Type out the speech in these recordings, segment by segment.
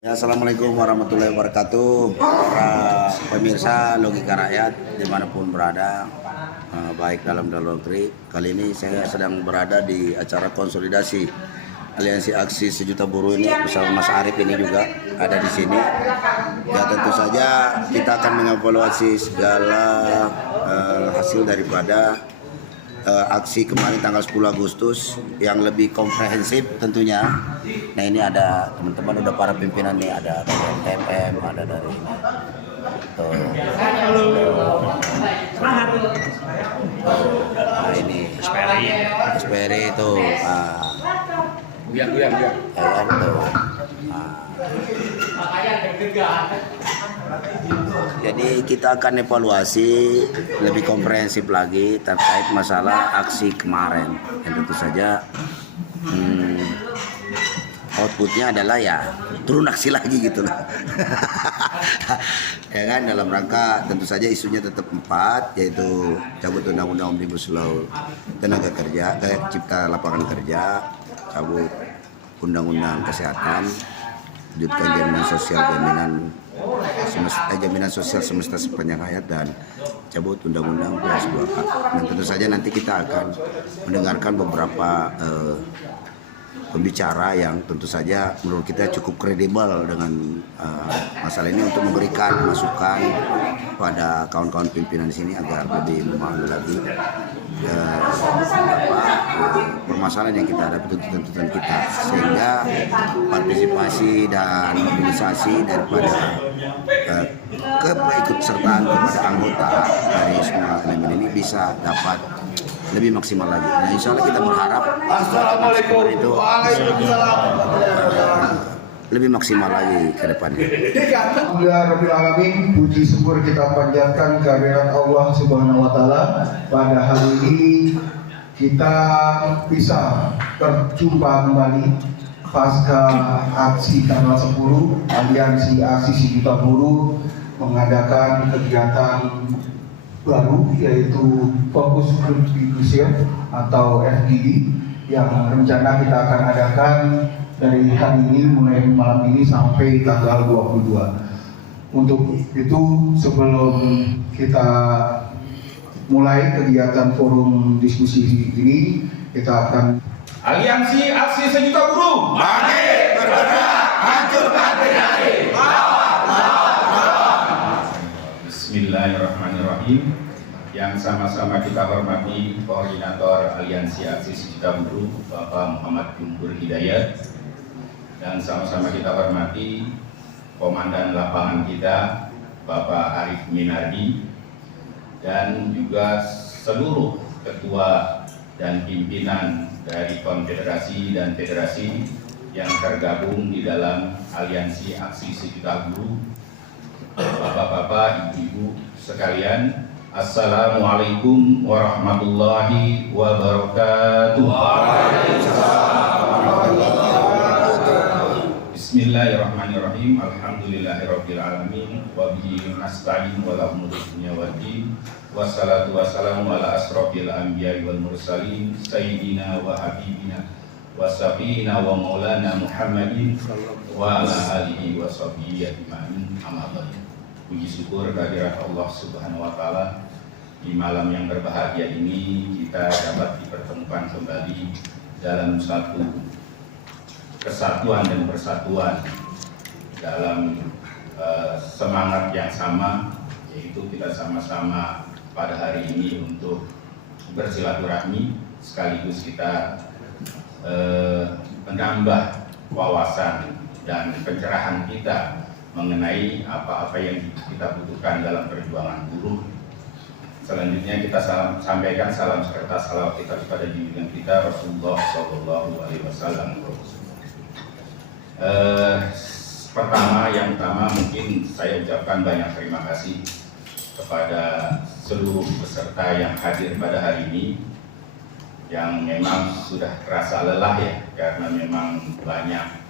Ya, Assalamualaikum warahmatullahi wabarakatuh. Para pemirsa Logika Rakyat dimanapun berada, baik dalam dan luar negeri. Kali ini saya sedang berada di acara konsolidasi Aliansi Aksi Sejuta Buruh ini bersama Mas Arief ini juga ada di sini. Ya, tentu saja kita akan mengevaluasi segala hasil daripada aksi kemarin tanggal 10 Agustus yang lebih komprehensif tentunya. Nah, ini ada teman-teman udah para pimpinan nih, ada dari MTM, ada dari ini SPRI itu ya kan tuh. Jadi kita akan evaluasi lebih komprehensif lagi terkait masalah aksi kemarin, dan tentu saja outputnya adalah ya turun aksi lagi gitu loh. Ya kan, dalam rangka tentu saja isunya tetap 4, yaitu cabut undang-undang Omnibus Law tenaga kerja, cipta lapangan kerja, cabut undang-undang kesehatan, wujudkan jaminan sosial semesta sepanjang hayat, dan cabut undang-undang PS2K. Dan tentu saja nanti kita akan mendengarkan beberapa pembicara yang tentu saja menurut kita cukup kredibel dengan masalah ini untuk memberikan masukan pada kawan-kawan pimpinan di sini agar lebih memahami lagi permasalahan yang kita hadapi, tuntutan kita, sehingga partisipasi dan mobilisasi daripada keikutsertaan kepada anggota dari semua elemen ini bisa dapat lebih maksimal lagi. Nah, insya Allah kita berharap seperti itu lebih maksimal lagi ke depannya. Alhamdulillahirrahmanirrahim, puji syukur kita panjatkan kehadirat Allah Subhanahu wa Ta'ala. Pada hari ini kita bisa berjumpa kembali pasca aksi tanggal 10 Aliansi Aksi Sejuta Buruh mengadakan kegiatan baru, yaitu Fokus Group Discussion atau FGD, yang rencana kita akan adakan dari hari ini, mulai malam ini sampai tanggal 22. Untuk itu, sebelum kita mulai kegiatan forum diskusi ini, kita akan Aliansi Aksi Sejuta Buruh, Bangkit, bergerak, hancurkan PKI. Bismillahirrahmanirrahim. Yang sama-sama kita hormati Koordinator Aliansi Aksi Sejuta Buruh, Bapak Muhammad Jumhur Hidayat, dan sama-sama kita hormati Komandan Lapangan kita, Bapak Arief Minardi, dan juga seluruh ketua dan pimpinan dari konfederasi dan federasi yang tergabung di dalam Aliansi Aksi Sejuta Buruh. Bapak-bapak, ibu-ibu sekalian, Assalamualaikum warahmatullahi wabarakatuh. Bismillahirrahmanirrahim. Alhamdulillahirabbil alamin wa bihi nasta'in wa la umuri dunya waddin. Wassalatu wassalamu ala asrofil anbiya'i wal mursalin sayyidina wa habibina wa safina wa maulana Muhammadin wa ala alihi wa sahbihi ajma'in. Amma ba'du. Puji syukur kehadirat Allah Subhanahu wa Ta'ala, di malam yang berbahagia ini kita dapat dipertemukan kembali dalam satu kesatuan dan persatuan dalam semangat yang sama, yaitu kita sama-sama pada hari ini untuk bersilaturahmi, sekaligus kita menambah wawasan dan pencerahan kita mengenai apa-apa yang kita butuhkan dalam perjuangan buruh. Selanjutnya kita sampaikan salam serta salawat kita kepada junjungan kita Rasulullah SAW. Yang pertama mungkin saya ucapkan banyak terima kasih kepada seluruh peserta yang hadir pada hari ini, yang memang sudah terasa lelah ya, karena memang banyak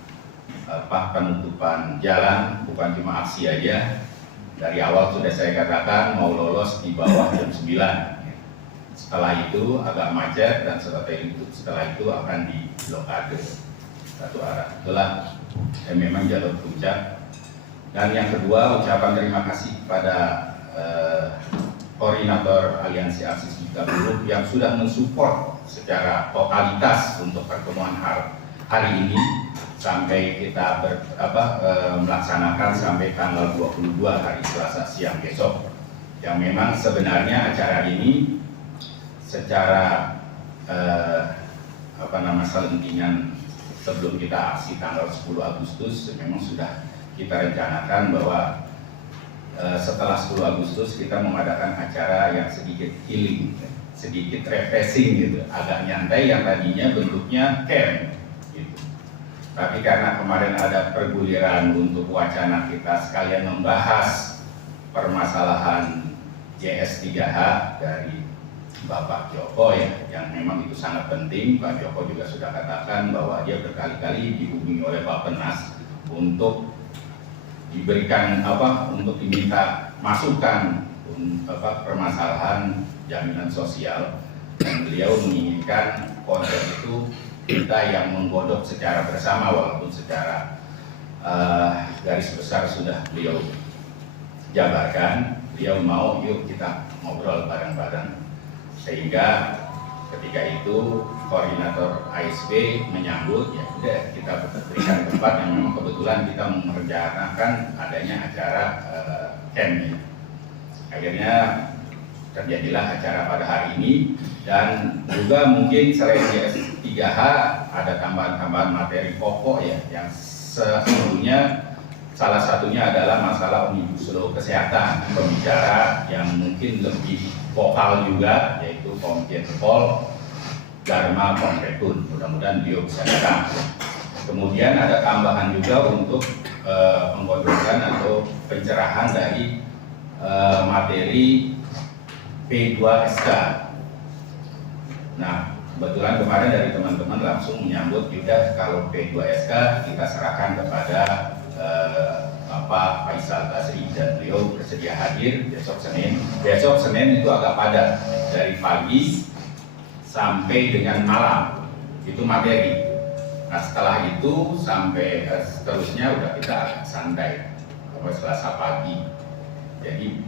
penutupan jalan, bukan cuma aksi aja. Dari awal sudah saya katakan mau lolos di bawah jam 9. Setelah itu agak macet, dan setelah itu akan diblokade satu arah. Itulah dan memang jalur puncak. Dan yang kedua, ucapan terima kasih kepada koordinator Aliansi Aksi Serikat Buruh yang sudah mensupport secara totalitas untuk pertemuan hari ini sampai kita melaksanakan sampai tanggal 22 hari Selasa siang besok. Yang memang sebenarnya acara ini secara selentingan sebelum kita aksi tanggal 10 Agustus memang sudah kita rencanakan bahwa setelah 10 Agustus kita mengadakan acara yang sedikit healing, sedikit refreshing gitu, agak nyantai yang tadinya bentuknya camp gitu. Tapi karena kemarin ada perguliran untuk wacana kita sekalian membahas permasalahan JS3H dari Bapak Joko ya, yang memang itu sangat penting. Pak Joko juga sudah katakan bahwa dia berkali-kali dihubungi oleh Bappenas untuk diberikan untuk diminta masukan permasalahan jaminan sosial, dan beliau menginginkan konsep itu kita yang menggodok secara bersama, walaupun secara garis besar sudah beliau jabarkan. Beliau mau yuk kita ngobrol bareng-bareng, sehingga ketika itu koordinator ASB menyambut, ya udah kita berikan tempat yang memang kebetulan kita merencanakan adanya acara camp. Akhirnya terjadilah acara pada hari ini, dan juga mungkin selain JS3H ada tambahan-tambahan materi pokok ya, yang sesungguhnya salah satunya adalah masalah Omnibus Law kesehatan. Pembicara yang mungkin lebih vokal juga yaitu Komjen Pol Dharma Pongrekun, mudah-mudahan beliau bisa datang. Kemudian ada tambahan juga untuk penggodongan atau pencerahan dari materi P2SK. Nah, kebetulan kemarin dari teman-teman langsung menyambut, yaudah kalau P2SK kita serahkan kepada Bapak Faisal Basri, dan beliau bersedia hadir besok Senin. Besok Senin itu agak padat dari pagi sampai dengan malam, itu materi. Nah setelah itu sampai seterusnya udah kita agak santai sampai Selasa pagi. Jadi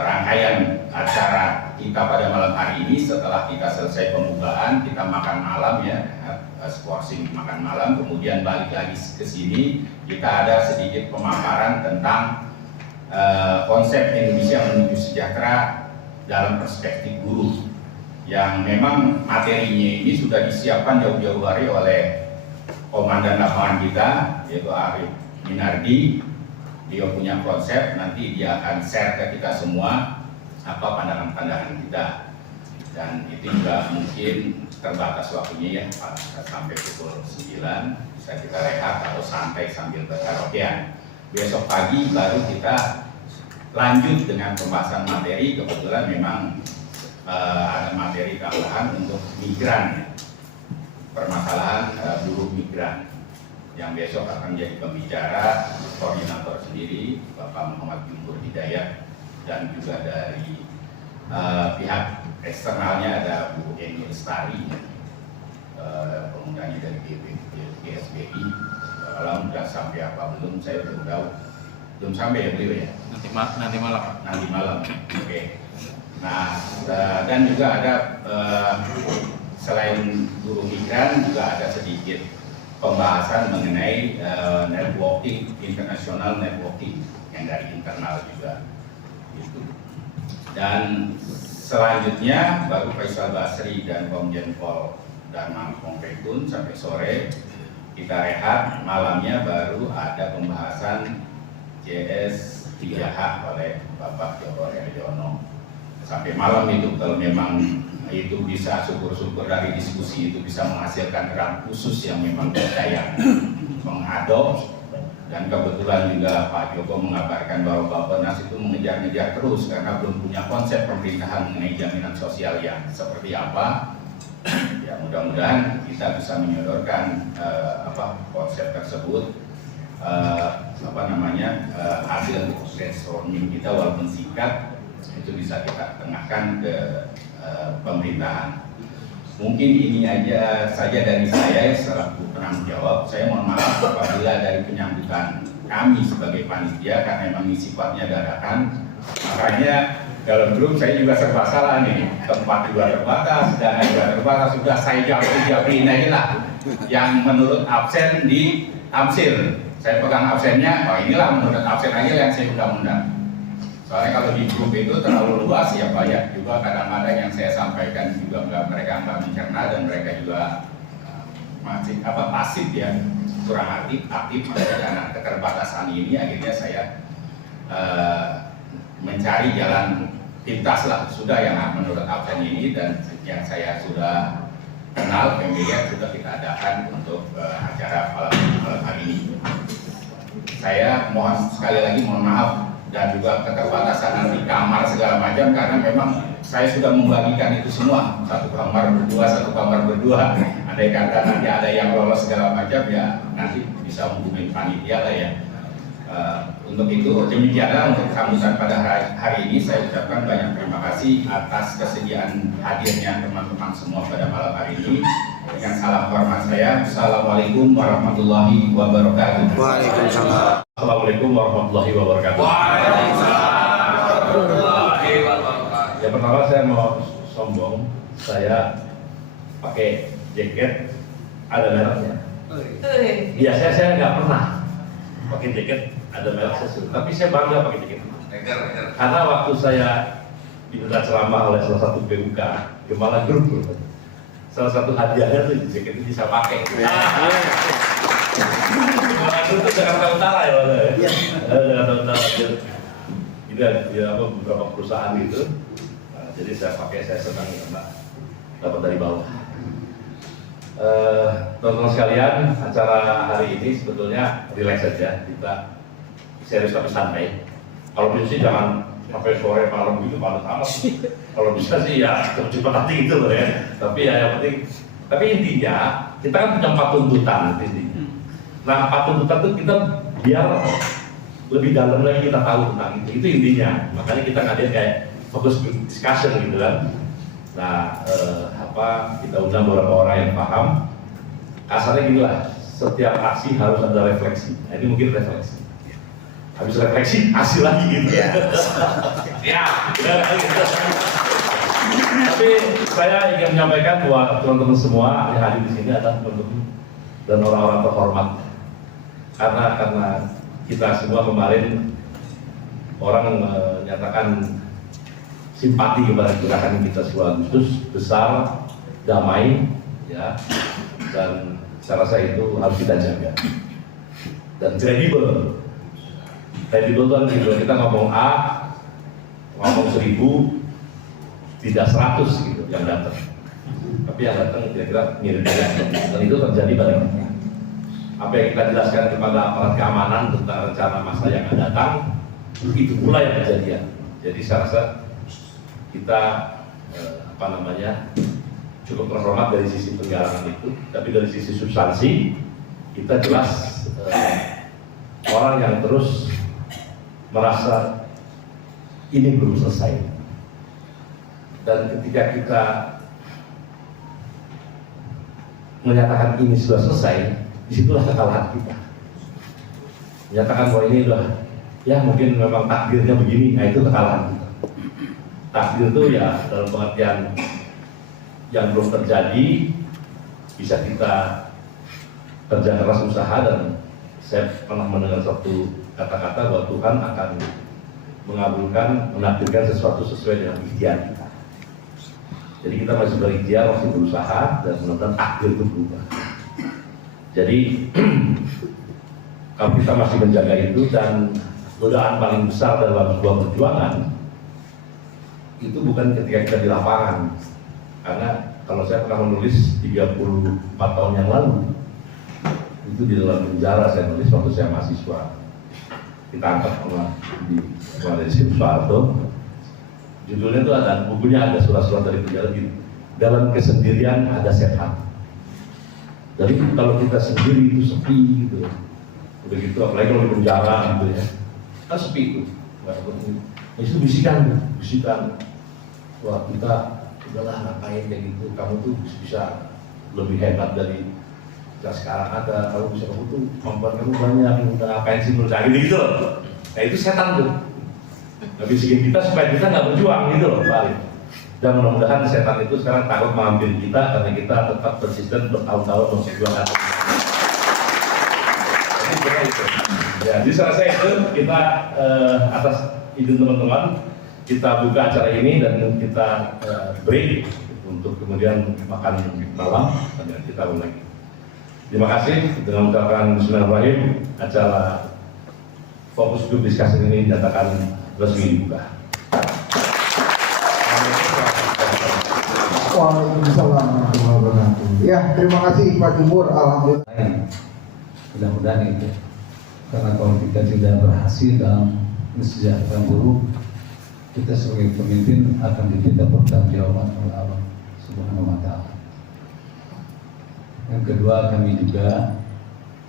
rangkaian acara kita pada malam hari ini, setelah kita selesai pembukaan, kita makan malam ya, seporsi makan malam, kemudian balik lagi ke sini, kita ada sedikit pemaparan tentang konsep Indonesia menuju sejahtera dalam perspektif buruh, yang memang materinya ini sudah disiapkan jauh-jauh hari oleh komandan lapangan kita, yaitu Arif Minardi. Dia punya konsep, nanti dia akan share ke kita semua apa pandangan-pandangan kita, dan itu juga mungkin terbatas waktunya ya, sampai pukul 9 bisa kita rehat atau santai sambil berkaraokean. Besok pagi baru kita lanjut dengan pembahasan materi. Kebetulan memang ada materi tambahan untuk migran ya, permasalahan buruh migran, yang besok akan jadi pembicara koordinator sendiri Bapak Muhammad Jumhur Hidayat, dan juga dari pihak eksternalnya ada Bu Eni Lestari, pemudanya dari GSBI. Kalau sudah sampai apa belum saya belum tahu, belum sampai ya beliau ya. Nanti malam. Nanti malam. Oke. Nah dan juga ada selain buruh migran juga ada sedikit pembahasan mengenai networking, international networking yang dari internal juga gitu. Dan selanjutnya baru Faisal Basri dan Komjen Pol Dharma Pongrekun sampai sore kita rehat. Malamnya baru ada pembahasan JS3H oleh Bapak Joko Herjono sampai malam itu. Kalau memang itu bisa, syukur-syukur dari diskusi itu bisa menghasilkan draft khusus yang memang kita mengadop. Dan kebetulan juga Pak Joko mengabarkan bahwa Bappenas itu mengejar-ngejar terus karena belum punya konsep pemerintahan mengenai jaminan sosial yang seperti apa. Ya mudah-mudahan kita bisa menyodorkan konsep tersebut, hasil brainstorming kita walaupun singkat itu bisa kita tengahkan ke pemerintahan. Mungkin ini aja saja dari saya selaku bertanggung jawab. Saya mohon maaf apabila dari penyambutan kami sebagai panitia karena memang ini sifatnya dadakan, makanya dalam grup saya juga serba salah nih, tempat juga terbatas, dana juga terbatas, sudah saya jawabin inilah yang menurut absen di absen. Saya pegang absennya, oh inilah menurut absen aja yang saya undang-undang. Soalnya kalau di grup itu terlalu luas ya banyak juga kadang-kadang yang saya sampaikan juga mereka nggak mencerna dan mereka juga masih pasif ya, kurang aktif. Makanya karena keterbatasan ini akhirnya saya mencari jalan pintas lah sudah yang menurut absen ini dan yang saya sudah kenal pemilihan sudah kita adakan untuk acara malam hari ini. Saya mohon sekali lagi mohon maaf dan juga keterbatasan nanti kamar segala macam karena memang saya sudah membagikan itu semua, satu kamar berdua. Andai kata nanti ada yang lolos segala macam ya nanti bisa menghubungi panitia lah ya. Untuk itu demikianlah untuk sambutan pada hari ini saya ucapkan banyak terima kasih atas kesediaan hadirnya teman-teman semua pada malam hari ini. Dengan salam hormat saya, Assalamualaikum warahmatullahi wabarakatuh. Waalaikumsalam. Assalamualaikum warahmatullahi wabarakatuh. Ya pertama saya mau sombong, saya pakai jaket ada mereknya. Biasanya saya nggak pernah pakai jaket ada merek sesuatu, tapi saya bangga pakai jaket. Karena waktu saya diminta ceramah oleh salah satu PUK, Kepala Grup, salah satu hadiahnya tuh jaket itu bisa pakai. Kepala Grup itu Jakarta Utara ya, Jakarta Utara. Itu ya beberapa perusahaan itu. Nah, jadi saya pakai, saya senang karena dapat dari bawah. Teman-teman sekalian, acara hari ini sebetulnya relax saja, kita serius tapi santai. Kalau bisa sih jangan sampai sore malam gitu panas amat. Kalau bisa sih ya cepat hati gitu loh ya. Tapi ya yang penting, tapi intinya kita kan punya 4 tuntutan intinya. Nah 4 tuntutan itu kita biar lebih dalam lagi kita tahu tentang itu intinya. Makanya kita ngadain kayak fokus discussion gitu kan. Nah kita undang beberapa orang yang paham. Kasarnya gini lah, setiap aksi harus ada refleksi. Nah, ini mungkin refleksi. Habis refleksi, hasil lagi gitu. Ya. Tapi saya ingin menyampaikan buat teman-teman semua yang hadir di sini adalah teman-teman dan orang-orang terhormat. Karena kita semua kemarin orang menyatakan simpati kepada gerakan kita 10 Agustus besar, damai, ya, dan saya rasa itu harus kita jaga dan kredibel. Kredibel kan gitu, kita ngomong A, ngomong 1000, tidak 100 gitu yang datang. Tapi yang datang kira-kira mirip aja. Dan itu terjadi pada kita. Apa yang kita jelaskan kepada aparat keamanan tentang rencana masa yang akan datang, itu pula yang kejadian. Jadi saya rasa kita cukup terhormat dari sisi penggalangan itu, tapi dari sisi substansi kita jelas orang yang terus merasa ini belum selesai, dan ketika kita menyatakan ini sudah selesai, disitulah kekalahan kita. Menyatakan bahwa ini sudah ya mungkin memang takdirnya begini, nah itu kekalahan kita. Takdir itu ya dalam pengertian yang belum terjadi bisa kita kerja keras usaha, dan saya pernah mendengar satu kata-kata bahwa Tuhan akan mengabulkan, menakdirkan sesuatu sesuai dengan ikhtiar kita. Jadi kita masih berikhtiar, masih berusaha, dan mudah-mudahan takdir itu berubah. Jadi kalau kita masih menjaga itu, dan godaan paling besar dalam sebuah perjuangan itu bukan ketika kita di lapangan. Karena kalau saya pernah menulis 34 tahun yang lalu, itu di dalam penjara saya nulis waktu saya mahasiswa, ditangkap di Soeharto. Judulnya itu ada, bukunya ada surat-surat dari penjara gitu. Dalam kesendirian ada setan. Jadi kalau kita sendiri itu sepi gitu, begitu apalagi kalau di penjara gitu ya, kan sepi itu. Itu bisikan. Wah kita udahlah ngapain kayak gitu, kamu tuh bisa lebih hebat dari Nah, sekarang ada, kalau bisa kamu tuh kemampuan kamu banyak, udah ngapain sih menurut gitu loh. Nah itu setan tuh. Nah, bisikin kita supaya kita nggak berjuang gitu loh Pak Arif. Dan mudah-mudahan setan itu sekarang takut mengambil kita karena kita tetap persisten bertahun-tahun memperjuangkan. Jadi seperti itu. Ya, jadi selesai itu kita atas izin teman-teman kita buka acara ini dan kita break untuk kemudian makan malam dan kita mulai. Terima kasih dengan mengucapkan bismillahirrahmanirrahim. Acara fokus grup diskusi ini dinyatakan resmi dibuka. Waalaikumsalam warahmatullahi wabarakatuh. Ya, terima kasih Pak Jumur. Alhamdulillah. Mudah-mudahan itu. Karena kalau kita tidak berhasil dalam mensejahterakan buruh, kita sebagai pemimpin akan diminta pertanggungjawaban oleh Allah Subhanahu wa Ta'ala. Yang kedua, kami juga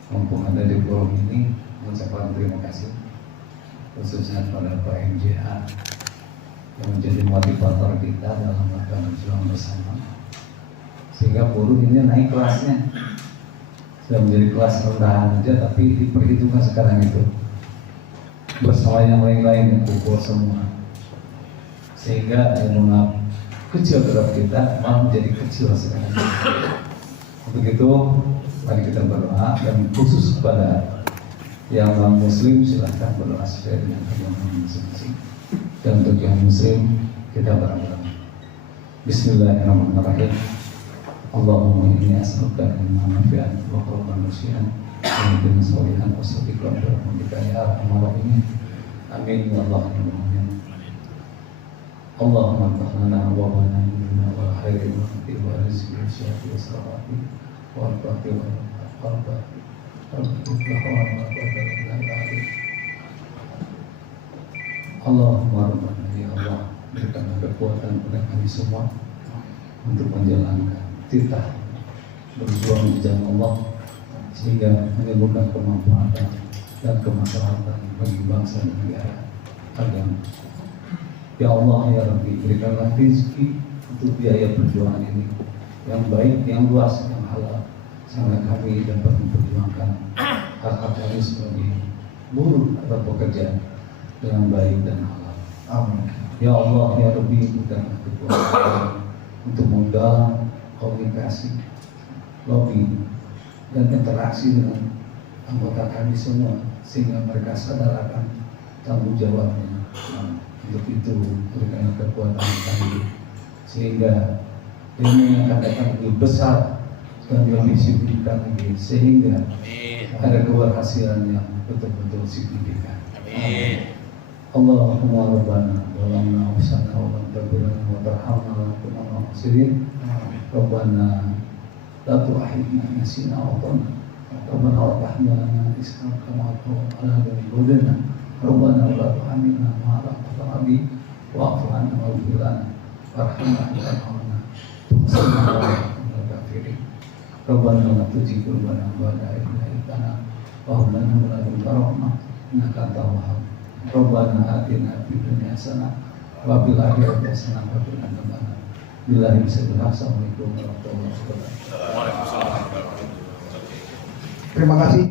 mumpung ada di forum ini mengucapkan terima kasih khususnya kepada Pak MJH yang menjadi motivator kita dalam rangka berjuang bersama, sehingga buruh ini naik kelasnya. Sudah menjadi kelas rendahan aja, tapi diperhitungkan sekarang itu bersama yang lain-lain yang pukul semua, sehingga yang menganggap kecil terhadap kita malah menjadi kecil sekarang. Untuk itu mari kita berdoa, dan khusus kepada yang non muslim silahkan berdoa sesuai dengan agama masing-masing, dan untuk yang muslim kita bareng-bareng. Bismillahirrahmanirrahim. Allahumma inni as'aluka ilman nafi'an wa qalban khashi'an wa ilman shalihan wa sidqan wa rahmatika ya arhamar rahimin. Amin ya Allah ya Muhammad. Allahumma tahlana wa bana minna wa khairin wa khairin wa rizqi wa syafi wa salawati wa al-baqi wa al-baqi Allahumma rabbana ya Allah, berikanlah kekuatan kepada kami semua untuk menjalankan titah berjuang di jalan Allah, sehingga menimbulkan kemanfaatan dan kemaslahatan bagi bangsa dan negara agama. Ya Allah ya Rabbi, berikanlah rezeki untuk biaya perjuangan ini yang baik, yang luas, yang halal, sehingga kami dapat memperjuangkan hak-hak kami sebagai buruh atau pekerja dengan baik dan halal. Amin. Ya Allah ya Rabbi, berikanlah kekuatan untuk menggalang komunikasi, lobby, dan interaksi dengan anggota kami semua, sehingga mereka sadar akan tanggung jawabnya. Untuk itu berikanlah kekuatan kami, sehingga ini akan datang lebih besar dan lebih signifikan lagi, sehingga ada keberhasilan yang betul-betul signifikan. Allahumma rabbana walamna usana wa tabirana wa tarhamna wa kunna ma'asirin. Rabbana la tu'ahidna nasina wa ta'na Rabbana wa rahmana islam kama ta'ala dari budena. Rabbana la tu'amilna ma'ala ta'abi wa'afu anna wa ufilana warhamna wa rahmana tu'asana wa kafirin. Rabbana la tuji kulbana ba'da idha'itana wa hublana wa ladunka rahmah innaka antal wahhab. Rabbana atina fid dunya hasanah wa fil akhirati hasanah wa qina adzabannar. Billahi Assalamualaikum warahmatullahi wabarakatuh. Terima kasih.